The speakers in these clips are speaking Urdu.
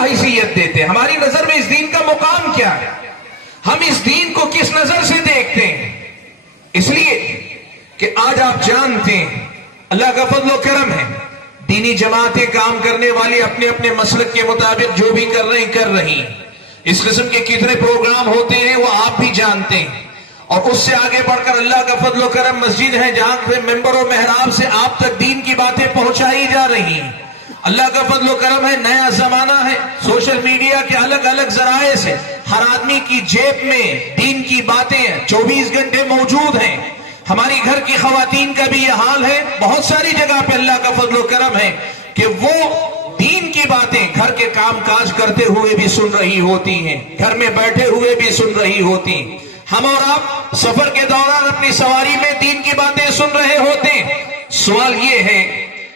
حیثیت دیتے ہیں؟ ہماری نظر میں اس دین کا مقام کیا ہے؟ ہم اس دین کو کس نظر سے دیکھتے ہیں؟ اس لیے کہ آج آپ جانتے ہیں اللہ کا فضل و کرم ہے، دینی جماعتیں کام کرنے والے اپنے اپنے مسلک کے مطابق جو بھی کر رہی ہیں۔ اس قسم کے کتنے پروگرام ہوتے ہیں وہ آپ بھی جانتے ہیں، اور اس سے آگے بڑھ کر اللہ کا فضل و کرم مسجد ہے جہاں سے ممبر و محراب سے آپ تک دین کی باتیں پہنچائی جا رہی ہیں۔ اللہ کا فضل و کرم ہے، نیا زمانہ ہے، سوشل میڈیا کے الگ الگ ذرائع سے ہر آدمی کی جیب میں دین کی باتیں 24 گھنٹے موجود ہیں۔ ہماری گھر کی خواتین کا بھی یہ حال ہے، بہت ساری جگہ پہ اللہ کا فضل و کرم ہے کہ وہ دین کی باتیں گھر کے کام کاج کرتے ہوئے بھی سن رہی ہوتی ہیں، گھر میں بیٹھے ہوئے بھی سن رہی ہوتی ہیں۔ ہم اور آپ سفر کے دوران اپنی سواری میں دین کی باتیں سن رہے ہوتے ہیں۔ سوال یہ ہے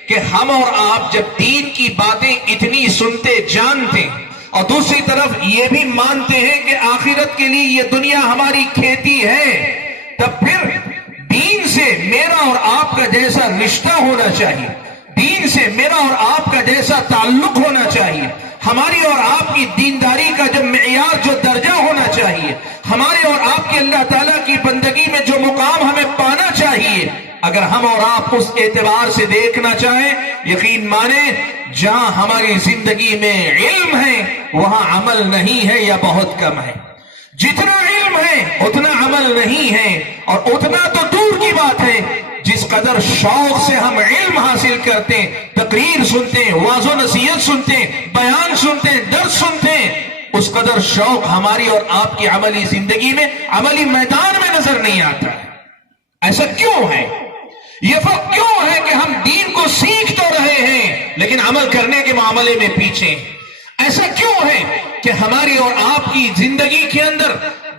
کہ ہم اور آپ جب دین کی باتیں اتنی سنتے جانتے اور دوسری طرف یہ بھی مانتے ہیں کہ آخرت کے لیے یہ دنیا ہماری کھیتی ہے، تب پھر دین سے میرا اور آپ کا جیسا رشتہ ہونا چاہیے، دین سے میرا اور آپ کا جیسا تعلق ہونا چاہیے، ہماری اور آپ کی دینداری کا جو معیار جو درجہ ہونا چاہیے، ہمارے اور آپ کے اللہ تعالیٰ کی بندگی میں جو مقام ہمیں پانا چاہیے، اگر ہم اور آپ اس اعتبار سے دیکھنا چاہیں، یقین مانیں جہاں ہماری زندگی میں علم ہے وہاں عمل نہیں ہے یا بہت کم ہے۔ جتنا علم ہے اتنا عمل نہیں ہے، اور اتنا تو دور کی بات ہے جس قدر شوق سے ہم علم حاصل کرتے ہیں، تقریر سنتے ہیں، واعظ و نصیحت سنتے ہیں، بیان سنتے ہیں، درس سنتے ہیں، اس قدر شوق ہماری اور آپ کی عملی زندگی میں عملی میدان میں نظر نہیں آتا ہے۔ ایسا کیوں ہے؟ یہ فرق کیوں ہے کہ ہم دین کو سیکھ تو رہے ہیں لیکن عمل کرنے کے معاملے میں پیچھے؟ ایسا کیوں ہے کہ ہماری اور آپ کی زندگی کے اندر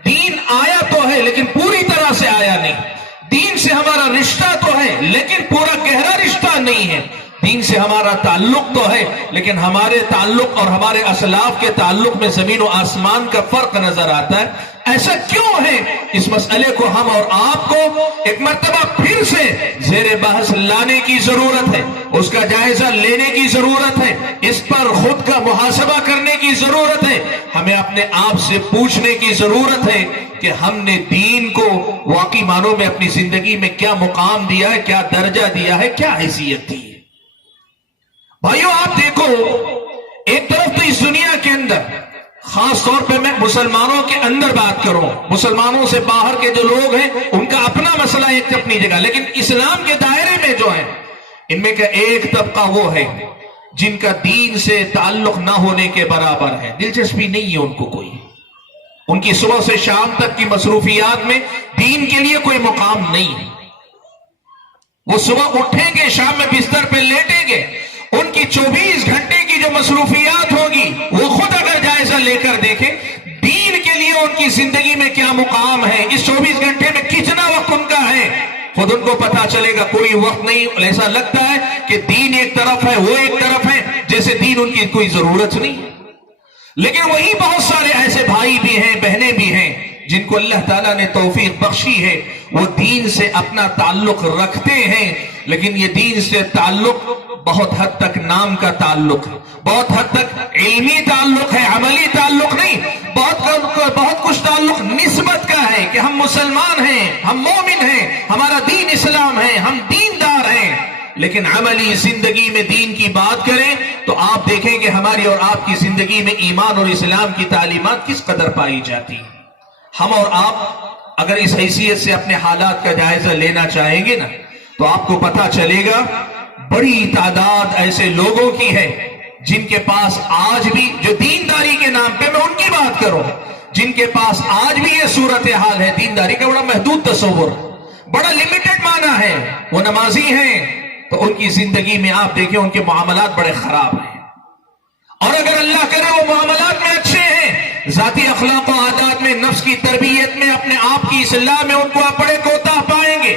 دین آیا تو ہے لیکن پوری طرح سے آیا نہیں، دین سے ہمارا رشتہ تو ہے لیکن پورا گہرا رشتہ نہیں ہے، دین سے ہمارا تعلق تو ہے لیکن ہمارے تعلق اور ہمارے اسلاف کے تعلق میں زمین و آسمان کا فرق نظر آتا ہے؟ ایسا کیوں ہے؟ اس مسئلے کو ہم اور آپ کو ایک مرتبہ پھر سے زیر بحث لانے کی ضرورت ہے، اس کا جائزہ لینے کی ضرورت ہے، اس پر خود کا محاسبہ کرنے کی ضرورت ہے، ہمیں اپنے آپ سے پوچھنے کی ضرورت ہے کہ ہم نے دین کو واقعی معنوں میں اپنی زندگی میں کیا مقام دیا ہے، کیا درجہ دیا ہے، کیا حیثیت دی ہے۔ بھائیو آپ دیکھو، ایک طرف تو اس دنیا کے اندر، خاص طور پہ میں مسلمانوں کے اندر بات کروں، مسلمانوں سے باہر کے جو لوگ ہیں ان کا اپنا مسئلہ ایک اپنی جگہ، لیکن اسلام کے دائرے میں جو ہیں ان میں کا ایک طبقہ وہ ہے جن کا دین سے تعلق نہ ہونے کے برابر ہے، دلچسپی نہیں ہے ان کو کوئی، ان کی صبح سے شام تک کی مصروفیات میں دین کے لیے کوئی مقام نہیں ہے۔ وہ صبح اٹھیں گے، شام میں بستر پہ لیٹیں گے، ان کی 24 گھنٹے کی جو مصروفیات ہوگی وہ خود اگر جائزہ لے کر دیکھیں دین کے لیے ان کی زندگی میں کیا مقام ہے، اس 24 گھنٹے میں کتنا وقت ان کا ہے، خود ان کو پتا چلے گا کوئی وقت نہیں۔ ایسا لگتا ہے کہ دین ایک طرف ہے، وہ ایک طرف ہے، جیسے دین ان کی کوئی ضرورت نہیں۔ لیکن وہی بہت سارے ایسے بھائی بھی ہیں، بہنیں بھی ہیں جن کو اللہ تعالیٰ نے توفیق بخشی ہے، وہ دین سے اپنا تعلق رکھتے ہیں، لیکن یہ دین سے تعلق بہت حد تک نام کا تعلق ہے، بہت حد تک علمی تعلق ہے، عملی تعلق نہیں، بہت کچھ تعلق نسبت کا ہے کہ ہم مسلمان ہیں، ہم مومن ہیں، ہمارا دین اسلام ہے، ہم دیندار ہیں، لیکن عملی زندگی میں دین کی بات کریں تو آپ دیکھیں کہ ہماری اور آپ کی زندگی میں ایمان اور اسلام کی تعلیمات کس قدر پائی جاتی ہیں۔ ہم اور آپ اگر اس حیثیت سے اپنے حالات کا جائزہ لینا چاہیں گے نا تو آپ کو پتا چلے گا بڑی تعداد ایسے لوگوں کی ہے جن کے پاس آج بھی، جو دینداری کے نام پہ، میں ان کی بات کروں، جن کے پاس آج بھی یہ صورتحال ہے، دینداری کا بڑا محدود تصور، بڑا لمیٹڈ معنی ہے، وہ نمازی ہیں تو ان کی زندگی میں آپ دیکھیں ان کے معاملات بڑے خراب ہیں، اور اگر اللہ کرے وہ معاملات میں اچھے ہیں، ذاتی اخلاق و عادات میں، نفس کی تربیت میں، اپنے آپ کی اصلاح میں ان کو آپ بڑے کوتاہ پائیں گے۔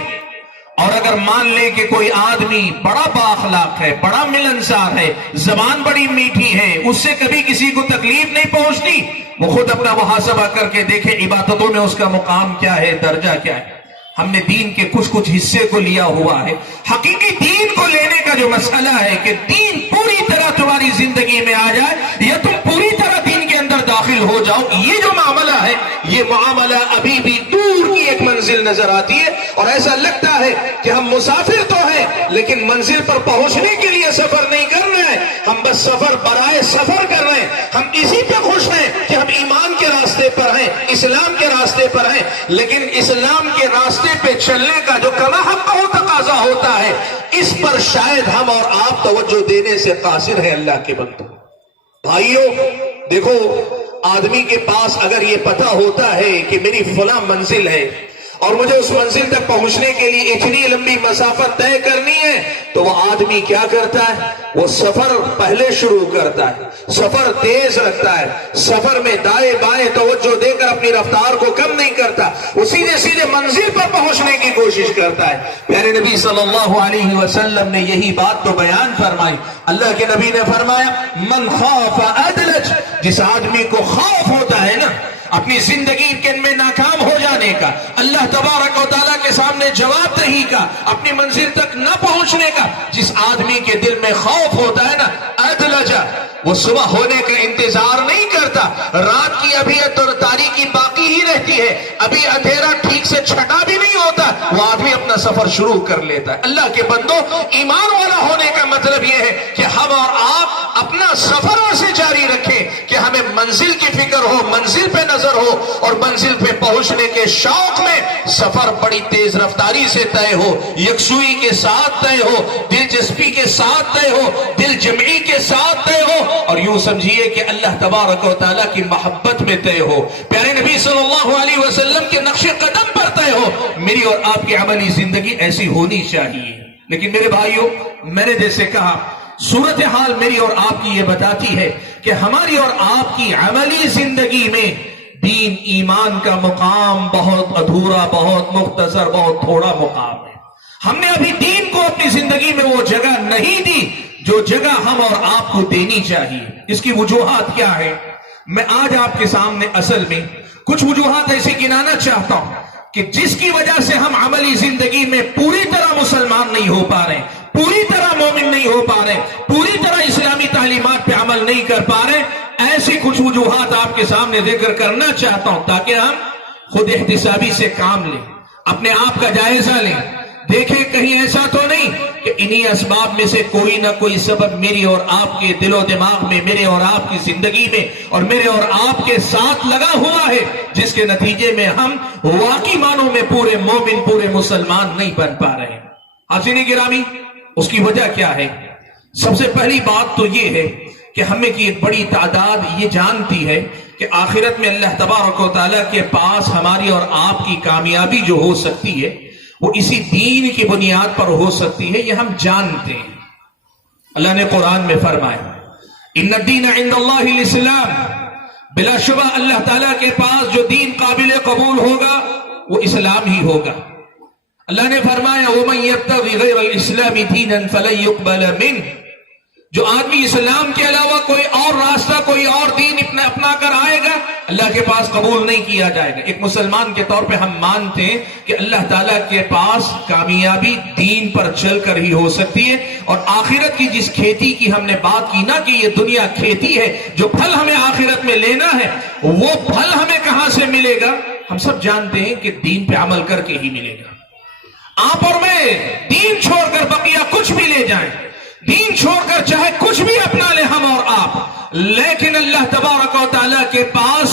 اور اگر مان لیں کہ کوئی آدمی بڑا بااخلاق ہے، بڑا ملنسار ہے، زبان بڑی میٹھی ہے، اس سے کبھی کسی کو تکلیف نہیں پہنچتی، وہ خود اپنا محاسبہ کر کے دیکھے عبادتوں میں اس کا مقام کیا ہے، درجہ کیا ہے۔ ہم نے دین کے کچھ حصے کو لیا ہوا ہے، حقیقی دین کو لینے کا جو مسئلہ ہے کہ دین پوری طرح تمہاری زندگی میں آ جائے یا تم پوری یہ معاملہ ابھی بھی دور کی ایک منزل نظر آتی ہے، اور ایسا لگتا ہے کہ ہم مسافر تو ہیں لیکن منزل پر پہنچنے کے لیے سفر نہیں کر رہے ہیں، ہم بس سفر برائے سفر کر رہے ہیں۔ ہم اسی پہ خوش ہیں کہ ہم ایمان کے راستے پر ہیں، اسلام کے راستے پر ہیں، لیکن اسلام کے راستے پہ چلنے کا جو کما حق تقاضا ہوتا ہے، اس پر شاید ہم اور آپ توجہ دینے سے قاصر ہیں۔ اللہ کے بندو، بھائیوں دیکھو، آدمی کے پاس اگر یہ پتہ ہوتا ہے کہ میری فلاں منزل ہے اور مجھے اس منزل تک پہنچنے کے لیے اتنی لمبی مسافت طے کرنی ہے، تو وہ آدمی کیا کرتا ہے؟ وہ سفر پہلے شروع کرتا ہے، سفر تیز رکھتا ہے، سفر میں دائیں بائیں توجہ دے کر اپنی رفتار کو کم نہیں کرتا، وہ سیدھے سیدھے منزل پر پہنچنے کی کوشش کرتا ہے۔ پیارے نبی صلی اللہ علیہ وسلم نے یہی بات تو بیان فرمائی۔ اللہ کے نبی نے فرمایا، من خاف ادلج، جس آدمی کو خوف ہوتا ہے نا اپنی زندگی کے میں ناکام ہو جانے کا، اللہ تبارک و تعالیٰ کے سامنے جواب دہی کا، اپنی منزل تک نہ پہنچنے کا، جس آدمی کے دل میں خوف ہوتا ہے نا، ادلجا، وہ صبح ہونے کا انتظار نہیں کرتا، رات کی ابھی اور تاریکی باقی ہی رہتی ہے، ابھی اندھیرا ٹھیک سے چھٹا بھی نہیں ہوتا، وہ آدمی اپنا سفر شروع کر لیتا ہے۔ اللہ کے بندوں، ایمان والا ہونے کا مطلب یہ ہے کہ ہم اور آپ اپنا سفر ایسے جاری رکھیں کہ ہمیں منزل کی فکر ہو، منزل پہ نظر ہو، اور منزل پہ پہنچنے کے شوق میں سفر بڑی تیز رفتاری سے طے ہو، یکسوئی کے ساتھ طے ہو، دلچسپی کے ساتھ طے ہو، دل جمعی کے ساتھ طے ہو، اور یوں سمجھیے کہ اللہ تبارک و تعالیٰ کی محبت میں طے ہو، پیارے نبی صلی اللہ علیہ وسلم کے نقش قدم پر طے ہو۔ میری اور آپ کی عملی زندگی ایسی ہونی چاہیے۔ لیکن میرے بھائیوں، میں نے جیسے کہا، صورتحال میری اور آپ کی یہ بتاتی ہے کہ ہماری اور آپ کی عملی زندگی میں دین ایمان کا مقام بہت ادھورا، بہت مختصر، بہت تھوڑا مقام ہے۔ ہم نے ابھی دین کو اپنی زندگی میں وہ جگہ نہیں دی جو جگہ ہم اور آپ کو دینی چاہیے۔ اس کی وجوہات کیا ہے؟ میں آج آپ کے سامنے اصل میں کچھ وجوہات ایسی گنانا چاہتا ہوں کہ جس کی وجہ سے ہم عملی زندگی میں پوری طرح مسلمان نہیں ہو پا رہے، پوری طرح مومن نہیں ہو پا رہے، پوری طرح اسلامی تعلیمات پہ عمل نہیں کر پا رہے۔ ایسی کچھ وجوہات آپ کے سامنے ذکر کرنا چاہتا ہوں تاکہ ہم خود احتسابی سے کام لیں، اپنے آپ کا جائزہ لیں، دیکھیں کہیں ایسا تو نہیں کہ انہی اسباب میں سے کوئی نہ کوئی سبب میری اور آپ کے دل و دماغ میں، میرے اور آپ کی زندگی میں اور میرے اور آپ کے ساتھ لگا ہوا ہے، جس کے نتیجے میں ہم واقعی معنوں میں پورے مومن، پورے مسلمان نہیں بن پا رہے۔ حاضرین گرامی، اس کی وجہ کیا ہے؟ سب سے پہلی بات تو یہ ہے کہ ہمیں کی ایک بڑی تعداد یہ جانتی ہے کہ آخرت میں اللہ تبارک و تعالیٰ کے پاس ہماری اور آپ کی کامیابی جو ہو سکتی ہے وہ اسی دین کی بنیاد پر ہو سکتی ہے، یہ ہم جانتے ہیں۔ اللہ نے قرآن میں فرمایا، ان الدین عند اللہ الاسلام، بلا شبہ اللہ تعالیٰ کے پاس جو دین قابل قبول ہوگا وہ اسلام ہی ہوگا۔ اللہ نے فرمایا، وَمَن يَبْتَغِ غَيْرَ الْإِسْلَامِ دِينًا فَلَن يُقْبَلَ مِنْهُ، جو آدمی اسلام کے علاوہ کوئی اور راستہ، کوئی اور دین اپنا کر آئے گا، اللہ کے پاس قبول نہیں کیا جائے گا۔ ایک مسلمان کے طور پہ ہم مانتے ہیں کہ اللہ تعالیٰ کے پاس کامیابی دین پر چل کر ہی ہو سکتی ہے، اور آخرت کی جس کھیتی کی ہم نے بات کی نا کہ یہ دنیا کھیتی ہے، جو پھل ہمیں آخرت میں لینا ہے وہ پھل ہمیں کہاں سے ملے گا؟ ہم سب جانتے ہیں کہ دین پہ عمل کر کے ہی ملے گا۔ آپ اور میں دین چھوڑ کر بقیہ کچھ بھی لے جائیں، دین چھوڑ کر چاہے کچھ بھی اپنا لے ہم اور آپ، لیکن اللہ تبارک و تعالیٰ کے پاس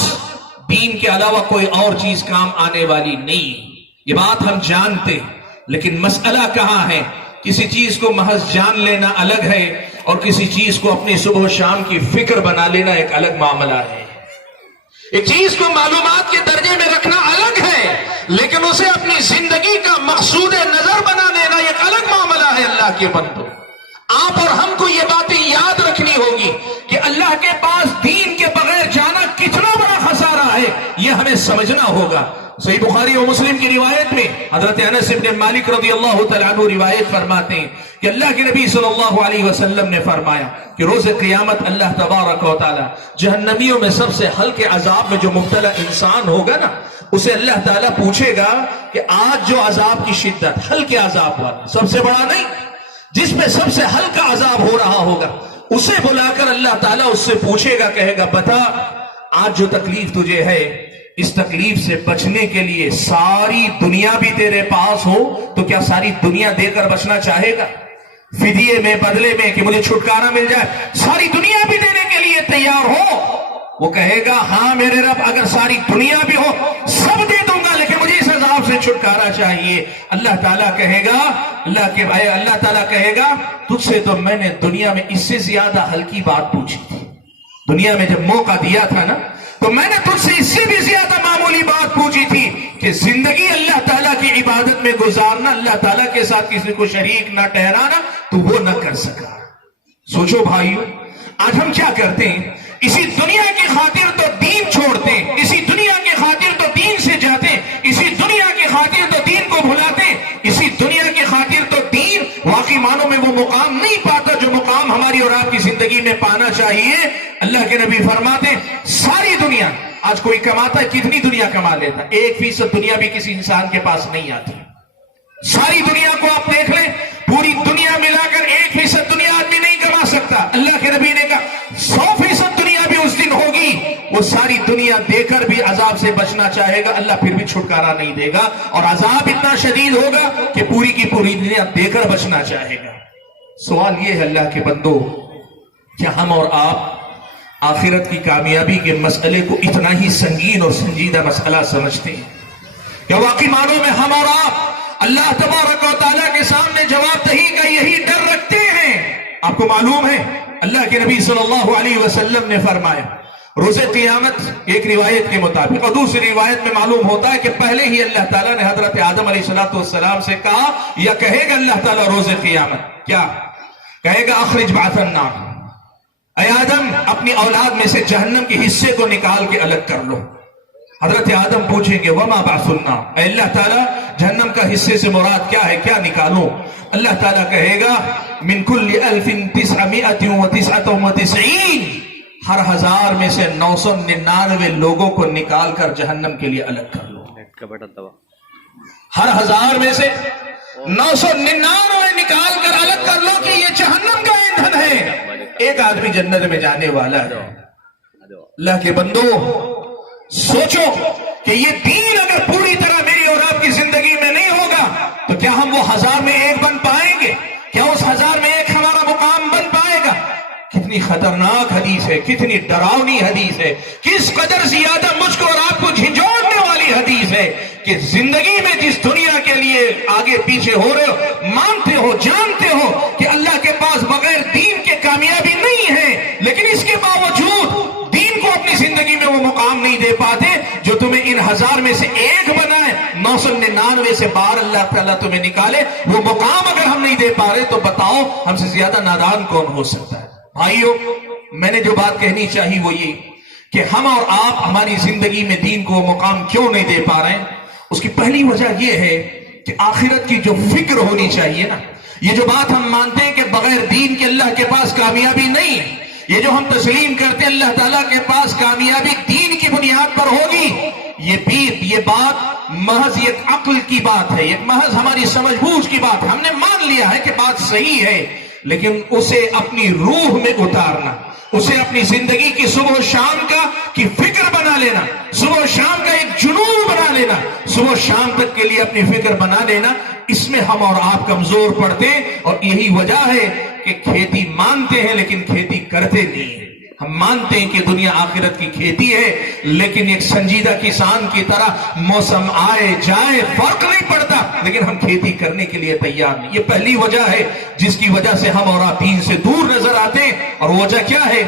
دین کے علاوہ کوئی اور چیز کام آنے والی نہیں۔ یہ بات ہم جانتے، لیکن مسئلہ کہاں ہے؟ کسی چیز کو محض جان لینا الگ ہے اور کسی چیز کو اپنی صبح و شام کی فکر بنا لینا ایک الگ معاملہ ہے۔ ایک چیز کو معلومات کے درجے میں رکھنا الگ ہے، لیکن اسے اپنی زندگی کا مقصود نظر بنا لینا ایک الگ معاملہ ہے۔ اللہ کے بندو، آپ اور ہم کو یہ باتیں یاد رکھنی ہوگی کہ اللہ کے پاس دین کے بغیر جانا کتنا بڑا خسارہ ہے، یہ ہمیں سمجھنا ہوگا۔ صحیح بخاری و مسلم کی روایت میں حضرت انس بن مالک رضی اللہ تعالیٰ عنہ روایت فرماتے ہیں کہ اللہ کے نبی صلی اللہ علیہ وسلم نے فرمایا کہ روز قیامت اللہ تبارک و تعالیٰ جہنمیوں میں سب سے ہلکے عذاب میں جو مبتلا انسان ہوگا نا، اسے اللہ تعالیٰ پوچھے گا کہ آج جو عذاب کی شدت، ہلکے عذاب والا، سب سے بڑا نہیں، جس میں سب سے ہلکا عذاب ہو رہا ہوگا، اسے بلا کر اللہ تعالیٰ اس سے پوچھے گا، کہے گا بتا آج جو تکلیف تجھے ہے اس تکلیف سے بچنے کے لیے ساری دنیا بھی تیرے پاس ہو تو کیا ساری دنیا دے کر بچنا چاہے گا؟ فدیے میں، بدلے میں کہ مجھے چھٹکارا مل جائے، ساری دنیا بھی دینے کے لیے تیار ہو؟ وہ کہے گا ہاں میرے رب، اگر ساری دنیا بھی ہو سب دے دوں گا، لیکن مجھے اس عذاب سے چھٹکارا چاہیے۔ اللہ تعالیٰ کہے گا، اللہ تعالیٰ کہے گا تجھ سے تو میں نے دنیا میں اس سے زیادہ ہلکی بات پوچھی تھی۔ دنیا میں جب موقع دیا تھا نا تو میں نے تجھ سے اس سے بھی زیادہ معمولی بات پوچھی تھی کہ زندگی اللہ تعالیٰ کی عبادت میں گزارنا، اللہ تعالیٰ کے ساتھ کسی کو شریک نہ ٹھہرانا، تو وہ نہ کر سکا۔ سوچو بھائیو، آج ہم کیا کرتے ہیں؟ اسی دنیا کی خاطر تو دین چھوڑتے ہیں، اسی دنیا کی خاطر تو دین سے جاتے ہیں، اسی دنیا کی خاطر تو دین کو بھلاتے ہیں، اسی دنیا کی خاطر تو دین واقعی معنوں میں وہ مقام نہیں پاتا جو مقام ہماری اور آپ کی زندگی میں پانا چاہیے۔ اللہ کے نبی فرماتے ہیں ساری دنیا، آج کوئی کماتا ہے، کتنی دنیا کما لیتا؟ 1% دنیا بھی کسی انسان کے پاس نہیں آتی۔ ساری دنیا کو آپ دیکھ لیں، پوری دنیا ملا کر 1% دنیا آدمی نہیں کما سکتا۔ اللہ کے نبی نے کہا 100% دنیا بھی اس دن ہوگی، وہ ساری دنیا دے کر بھی عذاب سے بچنا چاہے گا، اللہ پھر بھی چھٹکارا نہیں دے گا، اور عذاب اتنا شدید ہوگا کہ پوری کی پوری دنیا دے کر بچنا چاہے گا۔ سوال یہ ہے اللہ کے بندو، کیا ہم اور آپ آخرت کی کامیابی کے مسئلے کو اتنا ہی سنگین اور سنجیدہ مسئلہ سمجھتے ہیں؟ کیا واقعی معنوں میں ہم اور آپ اللہ تبارک و تعالیٰ کے سامنے جواب دہی کا یہی ڈر رکھتے ہیں؟ آپ کو معلوم ہے اللہ کے نبی صلی اللہ علیہ وسلم نے فرمایا روز قیامت، ایک روایت کے مطابق اور دوسری روایت میں معلوم ہوتا ہے کہ پہلے ہی اللہ تعالیٰ نے حضرت آدم علیہ السلام سے کہا، یا کہے گا اللہ تعالیٰ روز قیامت، کیا کہے گا؟ اخرج بعث النار، اے آدم اپنی اولاد میں سے جہنم کے حصے کو نکال کے الگ کر لو۔ حضرت آدم پوچھیں گے وما بعث النار، اے اللہ تعالیٰ جہنم کا حصے سے مراد کیا ہے، کیا نکالوں؟ اللہ تعالیٰ کہے گا من کل 1999، ہر 1000 میں سے 999 لوگوں کو نکال کر جہنم کے لیے الگ کر لو۔ ہر 1000 میں سے 999 نکال کر الگ کر لو کہ یہ جہنم کا ایندھن ہے، ایک آدمی جنت میں جانے والا ہے۔ اللہ کے بندو سوچو کہ یہ دین اگر پوری طرح میری اور آپ کی زندگی میں نہیں ہوگا تو کیا ہم وہ 1000 میں ایک بن پائیں گے؟ کیا اس 1000 میں ایک ہمارا مقام بن پائے گا؟ کتنی خطرناک حدیث ہے، کتنی ڈراؤنی حدیث ہے، کس قدر زیادہ مجھ کو اور آپ کو جھنجھوڑنے والی حدیث ہے کہ زندگی میں جس دنیا کے لیے آگے پیچھے ہو رہے ہو، مانتے ہو، جانتے ہو کہ اللہ کے پاس بغیر دین کے کامیابی نہیں ہے، لیکن اس کے باوجود دین کو اپنی زندگی میں وہ مقام نہیں دے پاتے جو تمہیں ان 1000 میں سے ایک بنائے، 999 سے باہر اللہ تعالیٰ تمہیں نکالے، وہ مقام اگر ہم نہیں دے پا رہے تو بتاؤ ہم سے زیادہ نادان کون ہو سکتا ہے؟ بھائیو، میں نے جو بات کہنی چاہی وہ یہ کہ ہم اور آپ ہماری زندگی میں دین کو مقام کیوں نہیں دے پا رہے ہیں؟ اس کی پہلی وجہ یہ ہے کہ آخرت کی جو فکر ہونی چاہیے نا، یہ جو بات ہم مانتے ہیں کہ بغیر دین کے اللہ کے پاس کامیابی نہیں ہے، یہ جو ہم تسلیم کرتے ہیں اللہ تعالیٰ کے پاس کامیابی دین کی بنیاد پر ہوگی، یہ بات محض ایک عقل کی بات ہے، یہ محض ہماری سمجھ بوجھ کی بات، ہم نے مان لیا ہے کہ بات صحیح ہے، لیکن اسے اپنی روح میں اتارنا، اسے اپنی زندگی کی صبح و شام کی فکر بنا لینا، صبح و شام کا ایک جنون بنا لینا، صبح و شام تک کے لیے اپنی فکر بنا لینا، اس میں ہم اور آپ کمزور پڑتے ہیں، اور یہی وجہ ہے کہ کھیتی مانتے ہیں لیکن کھیتی کرتے نہیں ہیں۔ ہم مانتے ہیں کہ دنیا آخرت کی کھیتی ہے، لیکن ایک سنجیدہ کسان کی طرح موسم آئے جائے فرق نہیں پڑتا، لیکن ہم کھیتی کرنے کے لیے تیار نہیں۔ یہ پہلی وجہ ہے جس کی وجہ سے ہم اور آپ دین سے دور نظر آتے ہیں، اور وجہ کیا ہے؟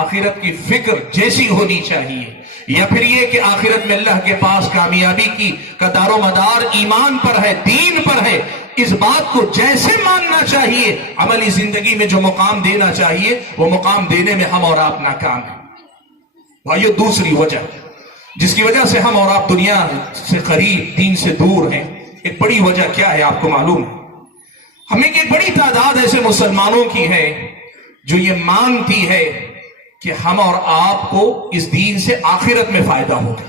آخرت کی فکر جیسی ہونی چاہیے، یا پھر یہ کہ آخرت میں اللہ کے پاس کامیابی کا دار و مدار ایمان پر ہے، دین پر ہے، اس بات کو جیسے ماننا چاہیے، عملی زندگی میں جو مقام دینا چاہیے وہ مقام دینے میں ہم اور آپ ناکام ہیں۔ بھائیو، دوسری وجہ جس کی وجہ سے ہم اور آپ دنیا سے قریب، دین سے دور ہیں، ایک بڑی وجہ کیا ہے آپ کو معلوم ہے؟ ہمیں ایک بڑی تعداد ایسے مسلمانوں کی ہے جو یہ مانتی ہے کہ ہم اور آپ کو اس دین سے آخرت میں فائدہ ہوگا،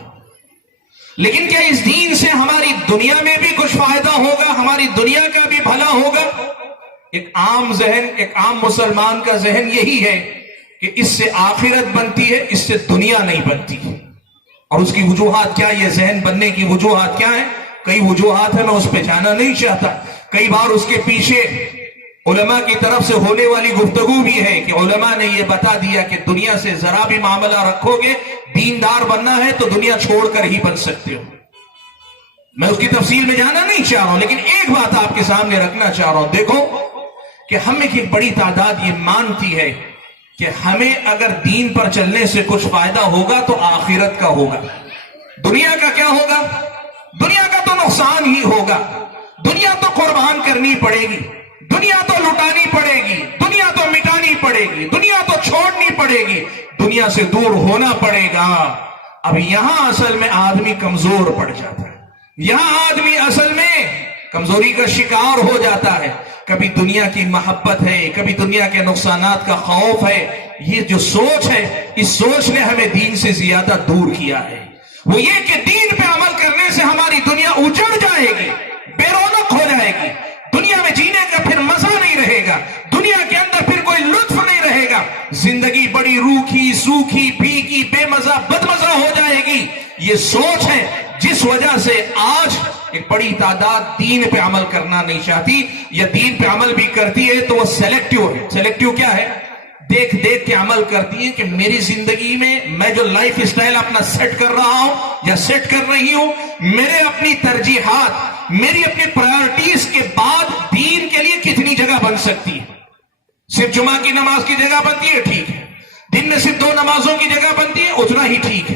لیکن کیا اس دین سے ہماری دنیا میں بھی کچھ فائدہ ہوگا، ہماری دنیا کا بھی بھلا ہوگا؟ ایک عام ذہن، ایک عام مسلمان کا ذہن یہی ہے کہ اس سے آخرت بنتی ہے، اس سے دنیا نہیں بنتی۔ اور اس کی وجوہات کیا، یہ ذہن بننے کی وجوہات کیا ہیں؟ کئی وجوہات ہیں، میں اس پہ جانا نہیں چاہتا. کئی بار اس کے پیچھے علماء کی طرف سے ہونے والی گفتگو بھی ہے کہ علماء نے یہ بتا دیا کہ دنیا سے ذرا بھی معاملہ رکھو گے، دیندار بننا ہے تو دنیا چھوڑ کر ہی بن سکتے ہو. میں اس کی تفصیل میں جانا نہیں چاہ رہا ہوں، لیکن ایک بات آپ کے سامنے رکھنا چاہ رہا ہوں. دیکھو کہ ہم میں کی بڑی تعداد یہ مانتی ہے کہ ہمیں اگر دین پر چلنے سے کچھ فائدہ ہوگا تو آخرت کا ہوگا. دنیا کا کیا ہوگا؟ دنیا کا تو نقصان ہی ہوگا. دنیا تو قربان کرنی پڑے گی، دنیا تو لٹانی پڑے گی، دنیا تو مٹانی پڑے گی، دنیا تو چھوڑنی پڑے گی، دنیا سے دور ہونا پڑے گا. اب یہاں اصل میں آدمی کمزور پڑ جاتا ہے، یہاں آدمی اصل میں کمزوری کا شکار ہو جاتا ہے. کبھی دنیا کی محبت ہے، کبھی دنیا کے نقصانات کا خوف ہے. یہ جو سوچ ہے، اس سوچ نے ہمیں دین سے زیادہ دور کیا ہے. وہ یہ کہ دین پہ عمل کرنے سے ہماری دنیا اجڑ جائے گی، بے رونق ہو جائے گی، دنیا میں جینے کا پھر مزہ نہیں رہے گا، دنیا کے اندر پھر کوئی لطف نہیں رہے گا، زندگی بڑی روکھی سوکھی پھیکی بے مزہ بد مزہ ہو جائے گی. یہ سوچ ہے جس وجہ سے آج ایک بڑی تعداد دین پہ عمل کرنا نہیں چاہتی، یا دین پہ عمل بھی کرتی ہے تو وہ سیلیکٹیو ہے. سیلیکٹیو کیا ہے؟ دیکھ دیکھ کے عمل کرتی ہے کہ میری زندگی میں جو لائف اسٹائل اپنا سیٹ کر رہا ہوں یا سیٹ کر رہی ہوں، میرے اپنی ترجیحات، میری اپنی پرائورٹیز کے بعد دین کے لیے کتنی جگہ بن سکتی ہے. صرف جمعہ کی نماز کی جگہ بنتی ہے، ٹھیک ہے. دن میں صرف 2 نمازوں کی جگہ بنتی ہے، اتنا ہی ٹھیک ہے.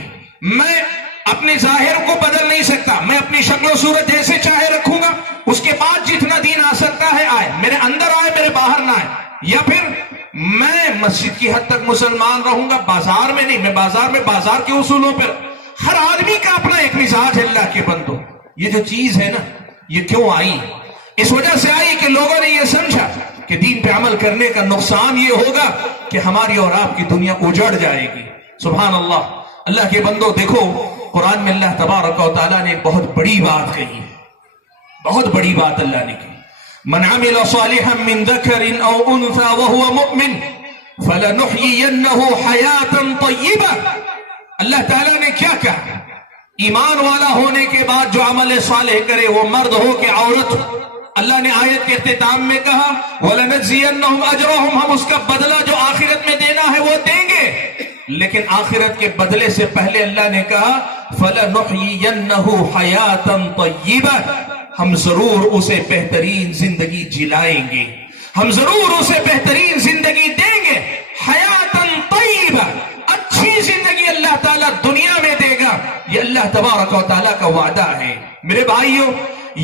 میں اپنے ظاہر کو بدل نہیں سکتا، میں اپنی شکل و صورت جیسے چاہے رکھوں گا، اس کے بعد جتنا دین آ سکتا ہے آئے، میرے اندر آئے میرے باہر نہ آئے. یا پھر میں مسجد کی حد تک مسلمان رہوں گا، بازار میں نہیں. میں بازار کے اصولوں پر. ہر آدمی کا اپنا ایک مزاج ہے. اللہ کے بندو، یہ جو چیز ہے نا، یہ کیوں آئی؟ اس وجہ سے آئی کہ لوگوں نے یہ سمجھا کہ دین پہ عمل کرنے کا نقصان یہ ہوگا کہ ہماری اور آپ کی دنیا اجڑ جائے گی. سبحان اللہ. اللہ کے بندو دیکھو، قرآن میں اللہ تبارک و تعالیٰ نے بہت بڑی بات کہی ہے، بہت بڑی بات اللہ نے کی. من عمل صالحا من ذکر او انثى وهو مؤمن فلنحيينه حیاتا طیبہ. اللہ تعالیٰ نے کیا کہا؟ ایمان والا ہونے کے بعد جو عمل صالح کرے، وہ مرد ہو کہ عورت. اللہ نے آیت کے اختتام میں کہا وَلَنَجْزِيَنَّهُمْ أَجْرَهُمْ، ہم اس کا بدلہ جو آخرت میں دینا ہے وہ دیں گے. لیکن آخرت کے بدلے سے پہلے اللہ نے کہا فَلَنُحْيِيَنَّهُ حَيَاةً طَيِّبَةً، ہم ضرور اسے بہترین زندگی جلائیں گے، ہم ضرور اسے بہترین زندگی دیں گے. حیاتاً طیبہ، اچھی زندگی اللہ تعالیٰ دنیا میں دے گا. یہ اللہ تبارک و تعالیٰ کا وعدہ ہے. میرے بھائیو،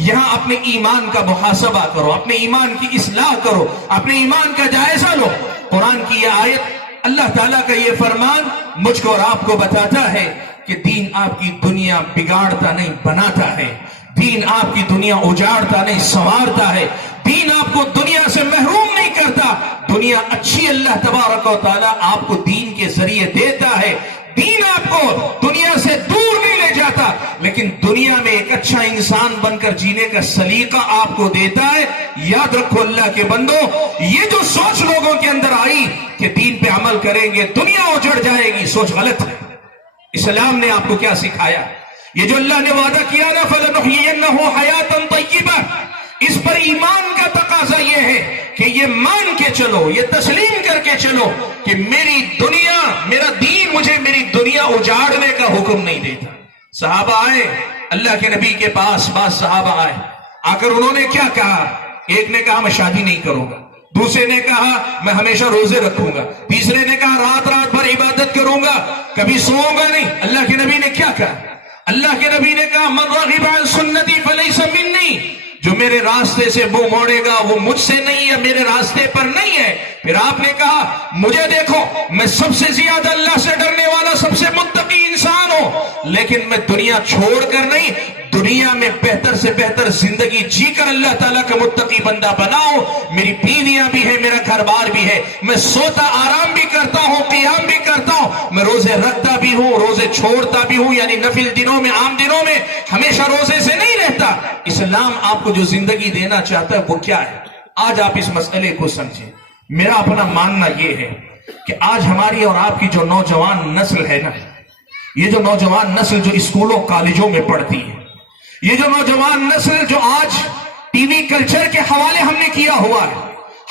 یہاں اپنے ایمان کا محاسبہ کرو، اپنے ایمان کی اصلاح کرو، اپنے ایمان کا جائزہ لو. قرآن کی یہ آیت، اللہ تعالیٰ کا یہ فرمان مجھ کو اور آپ کو بتاتا ہے کہ دین آپ کی دنیا بگاڑتا نہیں، بناتا ہے. دین آپ کی دنیا اجاڑتا نہیں، سنوارتا ہے. دین آپ کو دنیا سے محروم نہیں کرتا. دنیا اچھی اللہ تبارک و تعالیٰ آپ کو دین کے ذریعے دیتا ہے. دین آپ کو دنیا سے دور نہیں لے جاتا، لیکن دنیا میں ایک اچھا انسان بن کر جینے کا سلیقہ آپ کو دیتا ہے. یاد رکھو اللہ کے بندو، یہ جو سوچ لوگوں کے اندر آئی کہ دین پہ عمل کریں گے دنیا اجڑ جائے گی، سوچ غلط ہے. اسلام نے آپ کو کیا سکھایا؟ یہ جو اللہ نے وعدہ کیا نا فَلَنُحْيِيَنَّهُ حَيَاةً طَيِّبَةً، اس پر ایمان کا تقاضا یہ ہے کہ یہ مان کے چلو، یہ تسلیم کر کے چلو کہ میری دنیا، میرا دین مجھے میری دنیا اجاڑنے کا حکم نہیں دیتا. صحابہ آئے اللہ کے نبی کے پاس، بعض صحابہ آئے، آ کر انہوں نے کیا کہا؟ ایک نے کہا میں شادی نہیں کروں گا، دوسرے نے کہا میں ہمیشہ روزے رکھوں گا، تیسرے نے کہا رات رات بھر عبادت کروں گا، کبھی سوؤں گا نہیں. اللہ کے نبی نے کیا کہا؟ اللہ کے نبی نے کہا من رغب عن سنتی فلیس منی، جو میرے راستے سے منہ موڑے گا وہ مجھ سے نہیں ہے، میرے راستے پر نہیں ہے. پھر آپ نے کہا مجھے دیکھو، میں سب سے زیادہ اللہ سے ڈرنے والا، سب سے متقی انسان ہوں، لیکن میں دنیا چھوڑ کر نہیں، دنیا میں بہتر سے بہتر زندگی جی کر اللہ تعالیٰ کا متقی بندہ بناؤ. میری بیویاں بھی ہے، میرا گھر بار بھی ہے، میں سوتا آرام بھی کرتا ہوں، قیام بھی کرتا ہوں، میں روزے رکھتا بھی ہوں، روزے چھوڑتا بھی ہوں، یعنی نفل دنوں میں، عام دنوں میں ہمیشہ روزے سے نہیں رہتا. اسلام آپ کو جو زندگی دینا چاہتا ہے وہ کیا ہے؟ آج آپ اس مسئلے کو سمجھیں. میرا اپنا ماننا یہ ہے کہ آج ہماری اور آپ کی جو نوجوان نسل ہے نا، یہ جو نوجوان نسل جو اسکولوں کالجوں میں پڑھتی ہے، یہ جو نوجوان نسل جو آج ٹی وی کلچر کے حوالے ہم نے کیا ہوا ہے،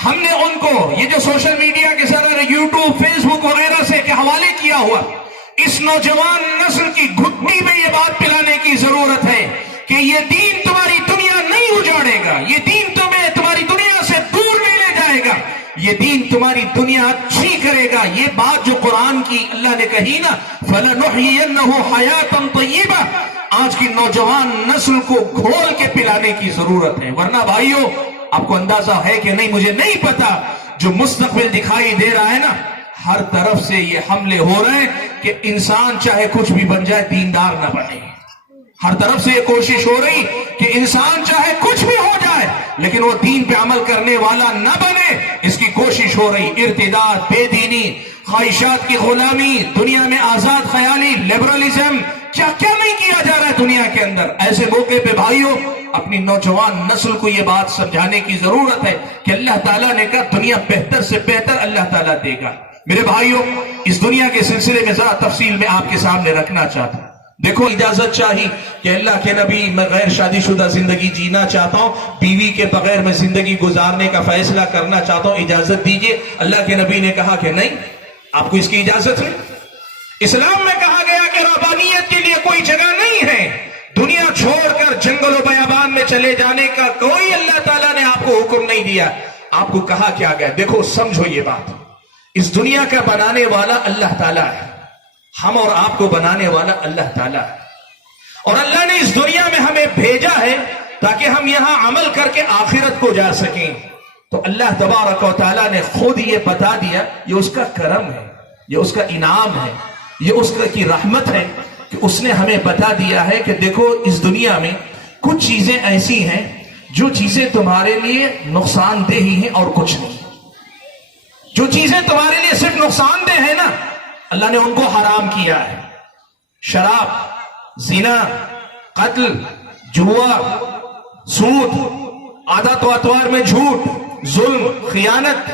ہم نے ان کو یہ جو سوشل میڈیا کے ذرائع یوٹیوب فیس بک وغیرہ سے کے حوالے کیا ہوا، اس نوجوان نسل کی گھٹی میں یہ بات پلانے کی ضرورت ہے کہ یہ دین تمہاری دنیا نہیں اجاڑے گا، یہ دین تمہیں تمہاری دنیا سے دور نہیں لے جائے گا، یہ دین تمہاری دنیا اچھی کرے گا۔ یہ بات جو قرآن کی اللہ نے کہی نا، فَلَنُحْيِيَنَّهُ حَيَاةً طَيِّبَةً، آج کی نوجوان نسل کو گھول کے پلانے کی ضرورت ہے۔ ورنہ بھائیو، آپ کو اندازہ ہے کہ نہیں مجھے نہیں پتا، جو مستقبل دکھائی دے رہا ہے نا، ہر طرف سے یہ حملے ہو رہے ہیں کہ انسان چاہے کچھ بھی بن جائے دیندار نہ بنے۔ ہر طرف سے یہ کوشش ہو رہی کہ انسان چاہے کچھ بھی ہو جائے لیکن وہ دین پہ عمل کرنے والا نہ بنے، اس کی کوشش ہو رہی۔ ارتداد، بے دینی، خواہشات کی غلامی، دنیا میں آزاد خیالی، لیبرلزم، کیا کیا نہیں کیا جا رہا ہے دنیا کے اندر۔ ایسے موقع پہ بھائیوں، اپنی نوجوان نسل کو یہ بات سمجھانے کی ضرورت ہے کہ اللہ تعالیٰ نے کہا دنیا بہتر سے بہتر اللہ تعالیٰ دے گا۔ میرے بھائیوں، اس دنیا کے سلسلے میں ذرا تفصیل میں آپ کے سامنے رکھنا چاہتا ہوں۔ دیکھو، اجازت چاہیے کہ اللہ کے نبی، میں غیر شادی شدہ زندگی جینا چاہتا ہوں، بیوی کے بغیر میں زندگی گزارنے کا فیصلہ کرنا چاہتا ہوں، اجازت دیجئے۔ اللہ کے نبی نے کہا کہ نہیں، آپ کو اس کی اجازت نہیں۔ اسلام میں کہا گیا کہ رہبانیت کے لیے کوئی جگہ نہیں ہے، دنیا چھوڑ کر جنگل و بیابان میں چلے جانے کا کوئی اللہ تعالیٰ نے آپ کو حکم نہیں دیا۔ آپ کو کہا کیا گیا؟ دیکھو، سمجھو یہ بات، اس دنیا کا بنانے والا اللہ تعالیٰ ہے، ہم اور آپ کو بنانے والا اللہ تعالیٰ ہے، اور اللہ نے اس دنیا میں ہمیں بھیجا ہے تاکہ ہم یہاں عمل کر کے آخرت کو جا سکیں۔ تو اللہ تبارک و تعالیٰ نے خود یہ بتا دیا، یہ اس کا کرم ہے، یہ اس کا انعام ہے، یہ اس کی رحمت ہے کہ اس نے ہمیں بتا دیا ہے کہ دیکھو، اس دنیا میں کچھ چیزیں ایسی ہیں جو چیزیں تمہارے لیے نقصان دہ ہی ہیں اور کچھ نہیں۔ جو چیزیں تمہارے لیے صرف نقصان دہ ہیں نا، اللہ نے ان کو حرام کیا ہے۔ شراب، زنا، قتل، جوا، سود، عادت و اطوار میں جھوٹ، ظلم، خیانت،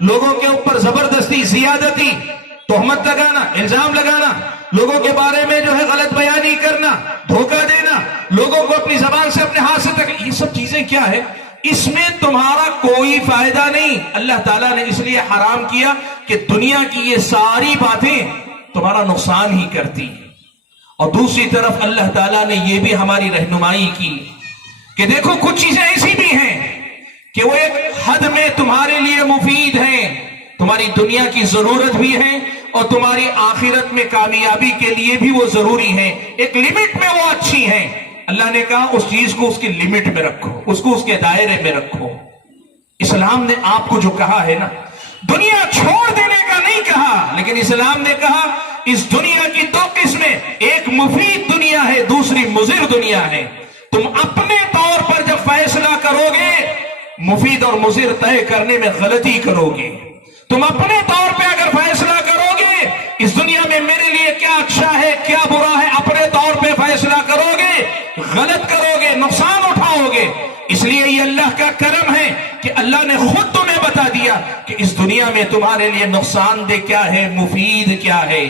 لوگوں کے اوپر زبردستی، زیادتی، تہمت لگانا، الزام لگانا، لوگوں کے بارے میں جو ہے غلط بیانی کرنا، دھوکہ دینا، لوگوں کو اپنی زبان سے اپنے ہاتھ سے یہ سب چیزیں کیا ہے؟ اس میں تمہارا کوئی فائدہ نہیں۔ اللہ تعالیٰ نے اس لیے حرام کیا کہ دنیا کی یہ ساری باتیں تمہارا نقصان ہی کرتی۔ اور دوسری طرف اللہ تعالیٰ نے یہ بھی ہماری رہنمائی کی کہ دیکھو، کچھ چیزیں ایسی بھی ہیں کہ وہ ایک حد میں تمہارے لیے مفید ہیں، تمہاری دنیا کی ضرورت بھی ہے اور تمہاری آخرت میں کامیابی کے لیے بھی وہ ضروری ہیں، ایک لمٹ میں وہ اچھی ہیں۔ اللہ نے کہا اس چیز کو اس کی لمٹ میں رکھو، اس کو اس کے دائرے میں رکھو۔ اسلام نے آپ کو جو کہا ہے نا، دنیا چھوڑ دینے کا نہیں کہا، لیکن اسلام نے کہا اس دنیا کی دو قسمیں، ایک مفید دنیا ہے، دوسری مضر دنیا ہے۔ تم اپنے طور پر جب فیصلہ کرو گے، مفید اور مضر طے کرنے میں غلطی کرو گے۔ تم اپنے طور پہ اگر فیصلہ کرو گے اس دنیا میں میرے لیے کیا اچھا ہے کیا برا ہے، اپنے طور پہ فیصلہ کرو گے، غلط کرو گے، نقصان اٹھاؤ گے۔ اس لیے یہ اللہ کا کرم ہے کہ اللہ نے خود تمہیں بتا دیا کہ اس دنیا میں تمہارے لیے نقصان دہ کیا ہے، مفید کیا ہے،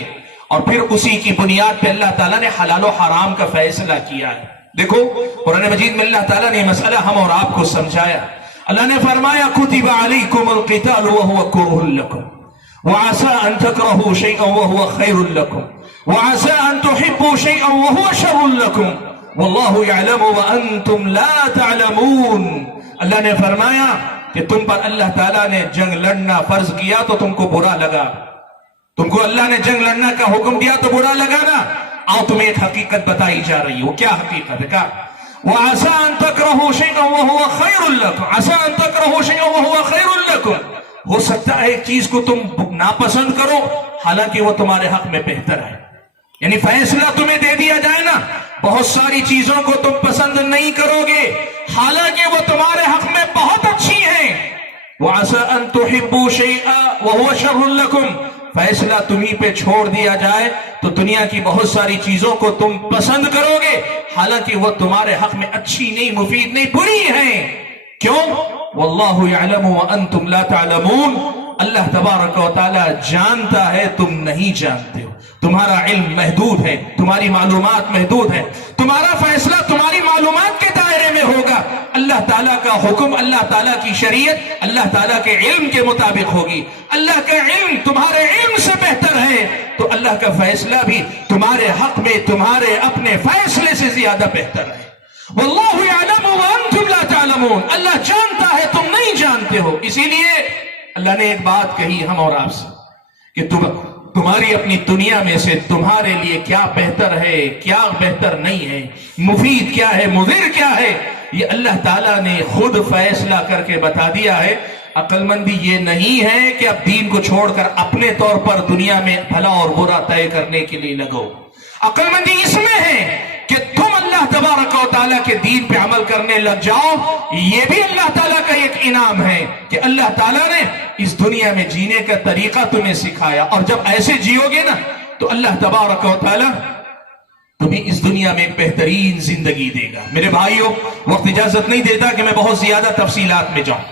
اور پھر اسی کی بنیاد پہ اللہ تعالیٰ نے حلال و حرام کا فیصلہ کیا ہے۔ دیکھو، قرآن مجید میں اللہ تعالیٰ نے مسئلہ ہم اور آپ کو سمجھایا۔ اللہ نے فرمایا كُتِبَ عَلَيْكُمُ الْقِتَالُ وَهُوَ كُرْهٌ لَكُمْ وَعَسَىٰ أَن تَكْرَهُوا شَيْئًا وَهُوَ خَيْرٌ لَكُمْ وَعَسَىٰ أَن تُحِبُّوا شَيْئًا وَهُوَ شَرٌ لَكُمْ وَاللَّهُ يَعْلَمُ وَأَنْتُمْ لَا تَعْلَمُونَ۔ اللہ نے فرمایا کہ تم پر اللہ تعالیٰ نے جنگ لڑنا فرض کیا تو تم کو برا لگا، تم کو اللہ نے جنگ لڑنا کا حکم دیا تو برا لگا نا۔ آؤ تمہیں ایک حقیقت بتائی جا رہی ہے، وہ کیا حقیقت ہے؟ کہا وَعَسَىٰ أَن تَكْرَهُوا شَيْئًا وَهُوَ خَيْرٌ لَكُمْ عَسَىٰ أَن تَكْرَهُوا شَيْئًا وَهُوَ خَيْرٌ لَكُمْ۔ ہو سکتا ہے ایک چیز کو تم ناپسند کرو حالانکہ وہ تمہارے حق میں بہتر ہے، یعنی فیصلہ تمہیں دے دیا جائے نا، بہت ساری چیزوں کو تم پسند نہیں کرو گے حالانکہ وہ تمہارے حق میں بہت اچھی ہیں۔ وَعَسَىٰ أَن تُحِبُّوا شَيْئًا وَهُوَ شَرٌ لَكُمْ، فیصلہ تمہیں پہ چھوڑ دیا جائے تو دنیا کی بہت ساری چیزوں کو تم پسند کرو گے حالانکہ وہ تمہارے حق میں اچھی نہیں، مفید نہیں، بری ہیں۔ کیوں؟ واللہ یعلم وانتم لا تعلمون، اللہ تبارک و تعالی جانتا ہے تم نہیں جانتے ہو. تمہارا علم محدود ہے, تمہاری معلومات محدود ہے, تمہارا فیصلہ تمہاری معلومات کے دائرے میں ہوگا. اللہ تعالیٰ کا حکم, اللہ تعالیٰ کی شریعت اللہ تعالیٰ کے علم کے مطابق ہوگی. اللہ کا علم تمہارے علم سے بہتر ہے تو اللہ کا فیصلہ بھی تمہارے حق میں تمہارے اپنے فیصلے سے زیادہ بہتر ہے. واللہ یعلم وانتم لا تعلمون. اللہ جانتا ہے تم نہیں جانتے ہو. اسی لیے اللہ نے ایک بات کہی ہم اور آپ سے کہ تمہاری اپنی دنیا میں سے تمہارے لیے کیا بہتر ہے, کیا بہتر نہیں ہے, مفید کیا ہے, مضر کیا ہے, یہ اللہ تعالیٰ نے خود فیصلہ کر کے بتا دیا ہے. عقل مندی یہ نہیں ہے کہ اب دین کو چھوڑ کر اپنے طور پر دنیا میں بھلا اور برا طے کرنے کے لیے لگو. عقل مندی اس میں ہے کہ تم اللہ تبارک و تعالیٰ کے دین پہ عمل کرنے لگ جاؤ. یہ بھی اللہ تعالیٰ کا ایک انعام ہے کہ اللہ تعالیٰ نے اس دنیا میں جینے کا طریقہ تمہیں سکھایا, اور جب ایسے جیو گے نا تو اللہ تبارک و تعالیٰ تمہیں اس دنیا میں ایک بہترین زندگی دے گا. میرے بھائیوں, وقت اجازت نہیں دیتا کہ میں بہت زیادہ تفصیلات میں جاؤں,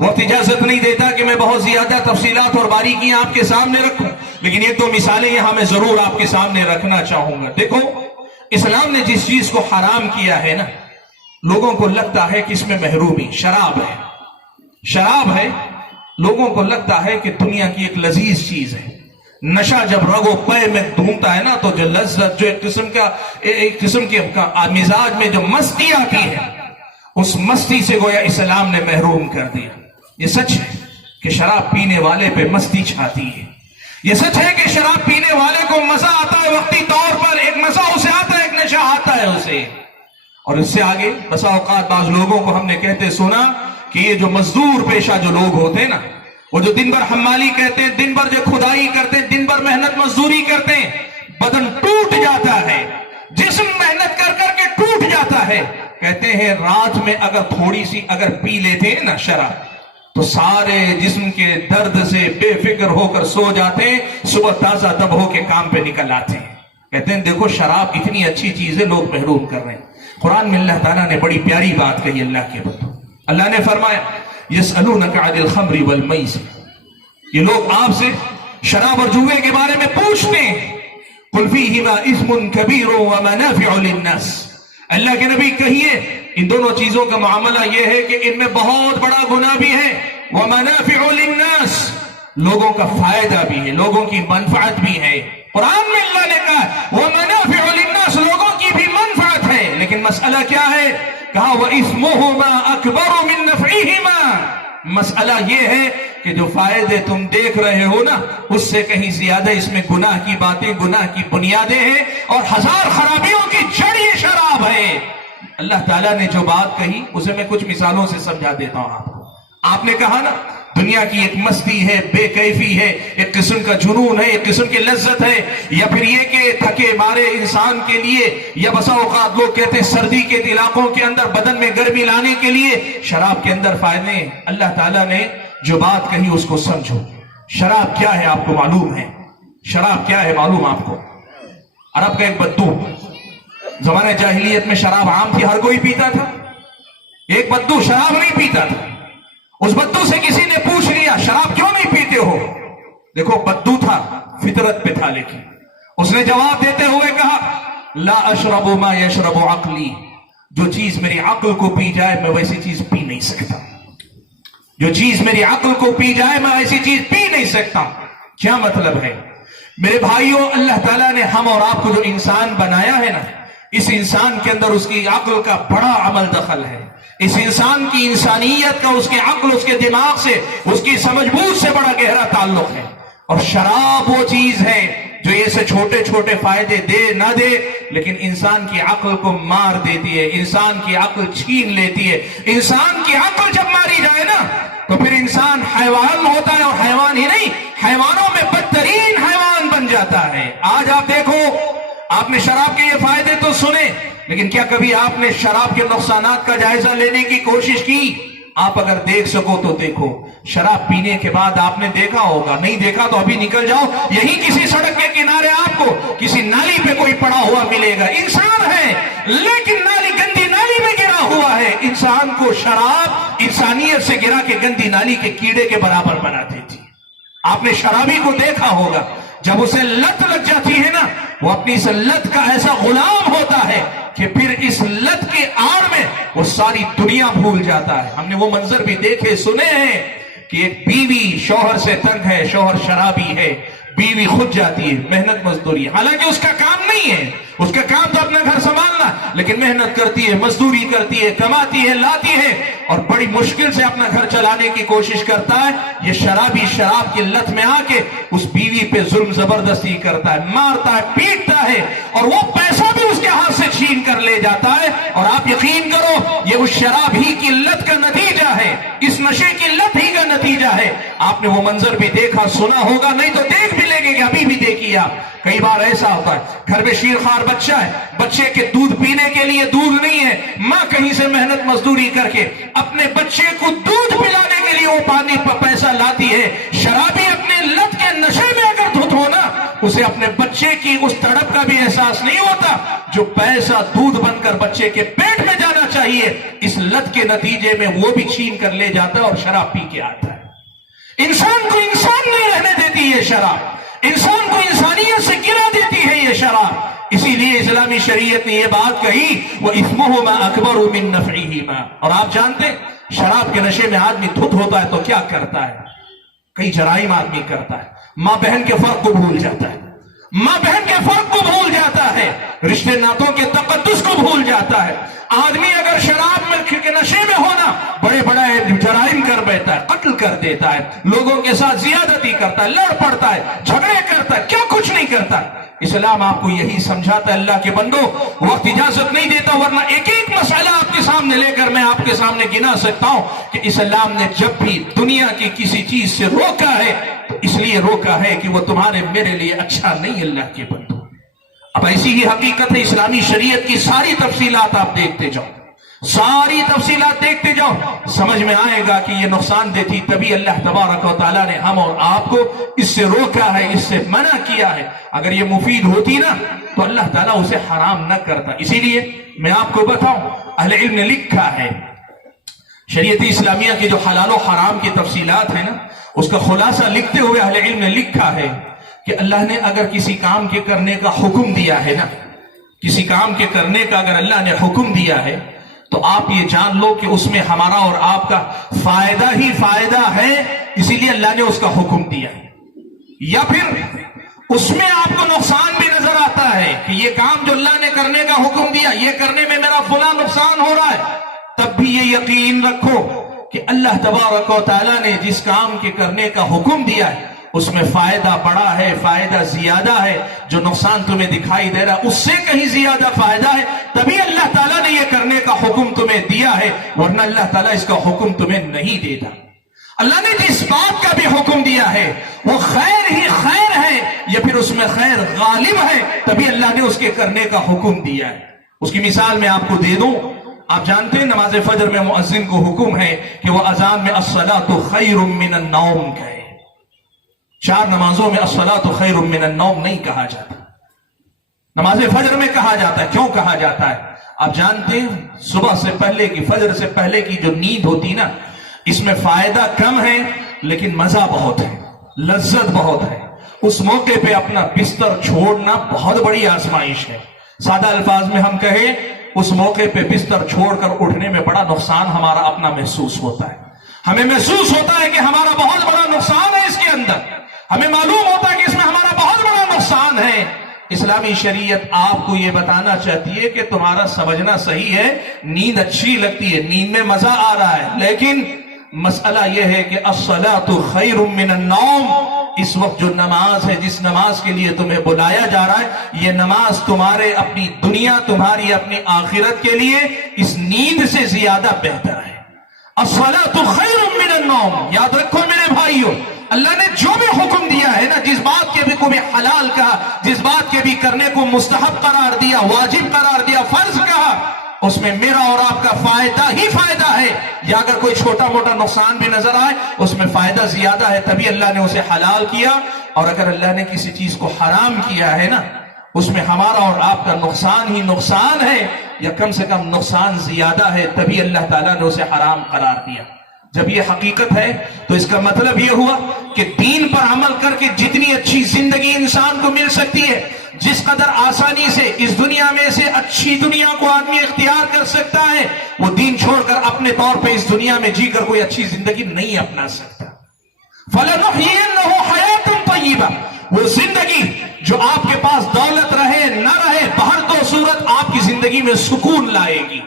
وقت اجازت نہیں دیتا کہ میں بہت زیادہ تفصیلات اور باریکیاں آپ کے سامنے رکھوں, لیکن ایک دو مثالیں یہاں میں ضرور آپ کے سامنے رکھنا چاہوں گا. دیکھو, اسلام نے جس چیز کو حرام کیا ہے نا, لوگوں کو لگتا ہے کہ اس میں محرومی. شراب ہے, شراب ہے, لوگوں کو لگتا ہے کہ دنیا کی ایک لذیذ چیز ہے. نشہ جب رگ و پے میں گھومتا ہے نا تو جو لذت, جو ایک قسم کے مزاج میں جو مستی آتی ہے, اس مستی سے گویا اسلام نے محروم کر دیا. یہ سچ ہے کہ شراب پینے والے پہ مستی چھاتی ہے. یہ سچ ہے کہ شراب پینے والے کو مزہ آتا ہے وقتی طور پر, ایک مزہ اسے آتا ہے, ایک نشہ آتا ہے اسے. اور اس سے آگے بسا اوقات بعض لوگوں کو ہم نے کہتے سنا کہ یہ جو مزدور پیشہ جو لوگ ہوتے ہیں نا, وہ جو دن بھر حمالی کرتے ہیں, دن بھر جو کھدائی کرتے ہیں, دن بھر محنت مزدوری کرتے ہیں, بدن ٹوٹ جاتا ہے, جسم محنت کر کر کے ٹوٹ جاتا ہے. کہتے ہیں رات میں اگر تھوڑی سی اگر پی لیتے ہیں نا شراب تو سارے جسم کے درد سے بے فکر ہو کر سو جاتے ہیں, صبح تازہ تب ہو کے کام پہ نکل آتے ہیں. کہتے ہیں دیکھو شراب اتنی اچھی چیز ہے, لوگ محروم کر رہے ہیں. قرآن میں اللہ تعالیٰ نے بڑی پیاری بات کہی اللہ کے بندوں. اللہ نے فرمایا یسألونک عن الخمر والمیسر, یہ لوگ آپ سے شراب اور جوئے کے بارے میں پوچھتے ہیں. قل فیہما اثم کبیر ومنافع للناس. اللہ کے نبی کہیے ان دونوں چیزوں کا معاملہ یہ ہے کہ ان میں بہت بڑا گناہ بھی ہے, ومنافع للناس, لوگوں کا فائدہ بھی ہے, لوگوں کی منفعت بھی ہے. قرآن میں اللہ نے کہا ومنافع للناس, لوگوں کی بھی منفعت ہے, لیکن مسئلہ کیا ہے؟ کہا وَإِثْمُهُمَا أَكْبَرُ مِن نَفْعِهِمَا. مسئلہ یہ ہے کہ جو فائدے تم دیکھ رہے ہو نا, اس سے کہیں زیادہ اس میں گناہ کی باتیں, گناہ کی بنیادیں ہیں, اور ہزار خرابیوں کی جڑ یہ شراب ہے. اللہ تعالیٰ نے جو بات کہی اسے میں کچھ مثالوں سے سمجھا دیتا ہوں آپ کو. آپ نے کہا نا دنیا کی ایک مستی ہے, بے کیفی ہے, ایک قسم کا جنون ہے, ایک قسم کی لذت ہے, یا پھر یہ کہ تھکے مارے انسان کے لیے, یا بسا اوقات لوگ کہتے ہیں سردی کے علاقوں کے اندر بدن میں گرمی لانے کے لیے شراب کے اندر فائدے ہیں. اللہ تعالیٰ نے جو بات کہی اس کو سمجھو. شراب کیا ہے آپ کو معلوم ہے؟ شراب کیا ہے معلوم آپ کو؟ عرب کا ایک بدو, زمانہ جاہلیت میں شراب عام تھی, ہر کوئی پیتا تھا. ایک بدو شراب نہیں پیتا تھا. اس بدو سے کسی نے پوچھ لیا شراب کیوں نہیں پیتے ہو؟ دیکھو بدو تھا, فطرت پہ تھا, لیکن اس نے جواب دیتے ہوئے کہا لا اشرب ما یشرب عقلی, جو چیز میری عقل کو پی جائے میں ویسی چیز پی نہیں سکتا. جو چیز میری عقل کو پی جائے میں ایسی چیز پی نہیں سکتا. کیا مطلب ہے میرے بھائیوں؟ اللہ تعالیٰ نے ہم اور آپ کو جو انسان بنایا ہے نا, اس انسان کے اندر اس کی عقل کا بڑا عمل دخل ہے. اس انسان کی انسانیت کا اس کے عقل, اس کے دماغ سے, اس کی سمجھ بوجھ سے بڑا گہرا تعلق ہے. اور شراب وہ چیز ہے جو ایسے چھوٹے چھوٹے فائدے دے نہ دے, لیکن انسان کی عقل کو مار دیتی ہے, انسان کی عقل چھین لیتی ہے. انسان کی عقل جب ماری جائے نا تو پھر انسان حیوان ہوتا ہے, اور حیوان ہی نہیں, حیوانوں میں بدترین حیوان بن جاتا ہے. آج آپ دیکھو, آپ نے شراب کے یہ فائدے تو سنے, لیکن کیا کبھی آپ نے شراب کے نقصانات کا جائزہ لینے کی کوشش کی؟ آپ اگر دیکھ سکو تو دیکھو. شراب پینے کے بعد آپ نے دیکھا ہوگا, نہیں دیکھا تو ابھی نکل جاؤ, یہی کسی سڑک کے کنارے آپ کو کسی نالی پہ کوئی پڑا ہوا ملے گا. انسان ہے لیکن نالی, گندی نالی میں گرا ہوا ہے. انسان کو شراب انسانیت سے گرا کے گندی نالی کے کیڑے کے برابر بنا دیتی. آپ نے شرابی کو دیکھا ہوگا، جب اسے لت لگ جاتی ہے نا، وہ اپنی اس لت کا ایسا غلام ہوتا ہے کہ پھر اس لت کے آڑ میں وہ ساری دنیا بھول جاتا ہے۔ ہم نے وہ منظر بھی دیکھے سنے ہیں کہ ایک بیوی شوہر سے تنگ ہے، شوہر شرابی ہے، بیوی خود جاتی ہے محنت مزدوری، حالانکہ اس کا کام نہیں ہے، اس کا کام تو اپنا گھر سنبھالنا، لیکن محنت کرتی ہے، مزدوری کرتی ہے، کماتی ہے، لاتی ہے، اور بڑی مشکل سے اپنا گھر چلانے کی کوشش کرتا ہے۔ یہ شرابی شراب کی لت میں آ کے اس بیوی پہ ظلم زبردستی کرتا ہے، مارتا ہے، پیٹتا ہے، اور وہ پیسہ بھی اس کے ہاتھ سے چھین کر لے جاتا ہے۔ اور آپ یقین کرو، یہ اس شراب ہی کی لت کا نتیجہ ہے، اس نشے کی لت ہی کا نتیجہ ہے۔ آپ نے وہ منظر بھی دیکھا، سنا ہوگا، نہیں تو دیکھ بھی لیں گے کہ ابھی بھی دیکھیے آپ۔ کئی بار ایسا ہوتا ہے، گھر میں شیرخوار بچہ ہے، بچے کے دودھ پینے کے لیے دودھ نہیں ہے، ماں کہیں سے محنت مزدوری کر کے اپنے بچے کو دودھ پلانے کے لیے وہ پانی پر پیسہ لاتی ہے۔ شرابی اپنے لت کے نشے میں اگر دھت ہونا، اسے اپنے بچے کی اس تڑپ کا بھی احساس نہیں ہوتا جو پیسہ دودھ بن کر بچے کے پیٹ میں جانا چاہیے، اس لت کے نتیجے میں وہ بھی چھین کر لے جاتا ہے اور شراب پی کے آتا ہے۔ انسان کو انسان نہیں رہنے دیتی یہ شراب، انسان کو انسانیت سے گرا دیتی ہے یہ شراب۔ اسی لیے اسلامی شریعت نے یہ بات کہی، وَإِثْمُهُمَا أَكْبَرُ مِن نَفْعِهِمَا۔ اور آپ جانتے ہیں شراب کے نشے میں آدمی دھت ہوتا ہے تو کیا کرتا ہے؟ کئی جرائم آدمی کرتا ہے، ماں بہن کے فرق کو بھول جاتا ہے، ماں بہن کے فرق کو بھول جاتا ہے، رشتے ناتوں کے تقدس کو بھول جاتا ہے۔ آدمی اگر شراب میں کے نشے میں ہونا، بڑے بڑے جرائم کر بیٹھتا ہے، قتل کر دیتا ہے، لوگوں کے ساتھ زیادتی کرتا ہے، لڑ پڑتا ہے، جھگڑے کرتا ہے، کیا کچھ نہیں کرتا۔ اسلام آپ کو یہی سمجھاتا ہے، اللہ کے بندو وقت اجازت نہیں دیتا، ورنہ ایک ایک مسئلہ آپ کے سامنے لے کر میں آپ کے سامنے گنا سکتا ہوں کہ اسلام نے جب بھی دنیا کی کسی چیز سے روکا ہے تو اس لیے روکا ہے کہ وہ تمہارے میرے لیے اچھا نہیں، اللہ کے بندو۔ اب ایسی ہی حقیقت ہے، اسلامی شریعت کی ساری تفصیلات آپ دیکھتے جاؤ، ساری تفصیلات دیکھتے جاؤ، سمجھ میں آئے گا کہ یہ نقصان دہ تھی، تبھی اللہ تبارک و تعالیٰ نے ہم اور آپ کو اس سے روکا ہے، اس سے منع کیا ہے۔ اگر یہ مفید ہوتی نا تو اللہ تعالیٰ اسے حرام نہ کرتا۔ اسی لیے میں آپ کو بتاؤں، اہل علم نے لکھا ہے، شریعت اسلامیہ کی جو حلال و حرام کی تفصیلات ہیں نا، اس کا خلاصہ لکھتے ہوئے اہل علم نے لکھا ہے کہ اللہ نے اگر کسی کام کے کرنے کا حکم دیا ہے نا، کسی کام کے کرنے کا اگر اللہ نے حکم دیا ہے تو آپ یہ جان لو کہ اس میں ہمارا اور آپ کا فائدہ ہی فائدہ ہے، اسی لیے اللہ نے اس کا حکم دیا ہے۔ یا پھر اس میں آپ کو نقصان بھی نظر آتا ہے کہ یہ کام جو اللہ نے کرنے کا حکم دیا، یہ کرنے میں میرا فلاں نقصان ہو رہا ہے، تب بھی یہ یقین رکھو کہ اللہ تبارک و تعالیٰ نے جس کام کے کرنے کا حکم دیا ہے اس میں فائدہ بڑا ہے، فائدہ زیادہ ہے، جو نقصان تمہیں دکھائی دے رہا ہے اس سے کہیں زیادہ فائدہ ہے، تبھی اللہ تعالیٰ نے یہ کرنے کا حکم تمہیں دیا ہے، ورنہ اللہ تعالیٰ اس کا حکم تمہیں نہیں دیتا۔ اللہ نے جس بات کا بھی حکم دیا ہے وہ خیر ہی خیر ہے یا پھر اس میں خیر غالب ہے، تبھی اللہ نے اس کے کرنے کا حکم دیا ہے۔ اس کی مثال میں آپ کو دے دوں، آپ جانتے ہیں نماز فجر میں مؤذن کو حکم ہے کہ وہ اذان میں الصلاۃ خیر من النوم کہے۔ 4 نمازوں میں الصلاۃ خیر من النوم نہیں کہا جاتا، نماز فجر میں کہا جاتا ہے۔ کیوں کہا جاتا ہے؟ آپ جانتے ہیں صبح سے پہلے کی، فجر سے پہلے کی جو نیند ہوتی نا، اس میں فائدہ کم ہے لیکن مزہ بہت ہے، لذت بہت ہے۔ اس موقع پہ اپنا بستر چھوڑنا بہت بڑی آزمائش ہے۔ سادہ الفاظ میں ہم کہیں، اس موقع پہ بستر چھوڑ کر اٹھنے میں بڑا نقصان ہمارا اپنا محسوس ہوتا ہے، ہمیں محسوس ہوتا ہے کہ ہمارا بہت بڑا نقصان ہے اس کے اندر، ہمیں معلوم ہوتا ہے کہ اس میں ہمارا بہت بڑا نقصان ہے۔ اسلامی شریعت آپ کو یہ بتانا چاہتی ہے کہ تمہارا سمجھنا صحیح ہے، نیند اچھی لگتی ہے، نیند میں مزہ آ رہا ہے، لیکن مسئلہ یہ ہے کہ الصلاۃ خیر من النوم، اس وقت جو نماز ہے، جس نماز کے لیے تمہیں بلایا جا رہا ہے، یہ نماز تمہارے اپنی دنیا، تمہاری اپنی آخرت کے لیے اس نیند سے زیادہ بہتر ہے۔ الصلاۃ خیر من النوم، یاد رکھو میرے بھائیوں، اللہ نے جو بھی حکم دیا ہے نا، جس بات کے بھی کو بھی حلال کہا، جس بات کے بھی کرنے کو مستحب قرار دیا، واجب قرار دیا، فرض کہا، اس میں میرا اور آپ کا فائدہ ہی فائدہ ہے، یا اگر کوئی چھوٹا موٹا نقصان بھی نظر آئے اس میں فائدہ زیادہ ہے، تبھی اللہ نے اسے حلال کیا۔ اور اگر اللہ نے کسی چیز کو حرام کیا ہے نا، اس میں ہمارا اور آپ کا نقصان ہی نقصان ہے، یا کم سے کم نقصان زیادہ ہے، تبھی اللہ تعالیٰ نے اسے حرام قرار دیا۔ جب یہ حقیقت ہے تو اس کا مطلب یہ ہوا کہ دین پر عمل کر کے جتنی اچھی زندگی انسان کو مل سکتی ہے، جس قدر آسانی سے اس دنیا میں سے اچھی دنیا کو آدمی اختیار کر سکتا ہے، وہ دین چھوڑ کر اپنے طور پہ اس دنیا میں جی کر کوئی اچھی زندگی نہیں اپنا سکتا۔ فَلَنُحْيِيَنَّهُ حَيَاةً طَيِّبَةً، وہ زندگی جو آپ کے پاس دولت رہے نہ رہے، بہر دو صورت آپ کی زندگی میں سکون لائے گی۔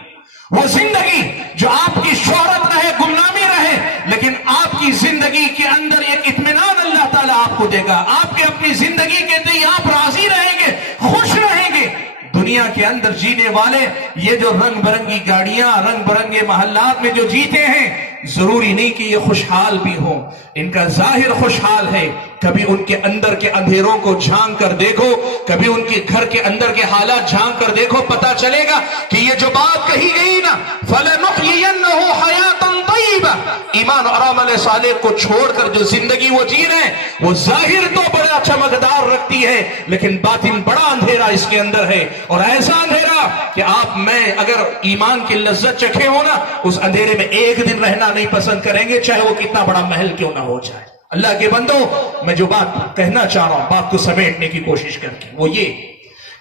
وہ زندگی جو آپ کی شہرت رہے، گمنامی رہے، لیکن آپ کی زندگی کے اندر ایک اطمینان اللہ تعالیٰ آپ کو دے گا۔ آپ کے اپنی زندگی کے تئیں آپ راضی رہیں گے، خوش رہیں گے۔ دنیا کے اندر جینے والے یہ جو رنگ برنگی گاڑیاں، رنگ برنگے محلات میں جو جیتے ہیں، ضروری نہیں کہ یہ خوشحال بھی ہوں، ان کا ظاہر خوشحال ہے۔ کبھی ان کے اندر کے اندھیروں کو جھانک کر دیکھو، کبھی ان کے گھر کے اندر کے حالات جھانک کر دیکھو، پتا چلے گا کہ یہ جو بات کہی گئی نا، فَلَنُحْيِيَنَّهُ حَيَاةً طَيِّبَةً، ایمان اور عمل صالح کو چھوڑ کر جو زندگی وہ جی رہے ہیں، وہ ظاہر تو بڑا چمکدار رکھتی ہے، لیکن باطن بڑا اندھیرا اس کے اندر ہے، اور ایسا اندھیرا کہ آپ میں اگر ایمان کی لذت چکھے ہو نا، اس اندھیرے میں ایک دن رہنا نہیں پسند کریں گے، چاہے وہ کتنا بڑا محل کیوں نہ ہو جائے۔ اللہ کے بندوں، میں جو بات کہنا چاہ رہا ہوں، بات کو سمیٹنے کی کوشش کر کے، وہ یہ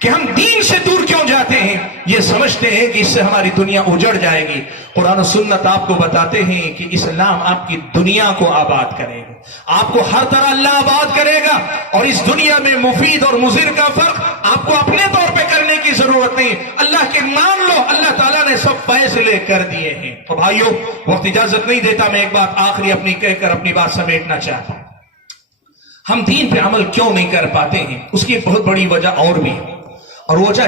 کہ ہم دین سے دور کیوں جاتے ہیں؟ یہ سمجھتے ہیں کہ اس سے ہماری دنیا اجڑ جائے گی۔ قرآن و سنت آپ کو بتاتے ہیں کہ اسلام آپ کی دنیا کو آباد کرے گا، آپ کو ہر طرح اللہ آباد کرے گا، اور اس دنیا میں مفید اور مضر کا فرق آپ کو اپنے طور پہ کرنے کی ضرورت نہیں، اللہ کے مان لو، اللہ تعالیٰ نے سب فیصلے کر دیے ہیں۔ تو بھائیو، وقت اجازت نہیں دیتا، میں ایک بات آخری اپنی کہہ کر اپنی بات سمیٹنا چاہتا ہوں۔ ہم دین پہ عمل کیوں نہیں کر پاتے ہیں؟ اس کی ایک بہت بڑی وجہ اور بھی ہے، اور وجہ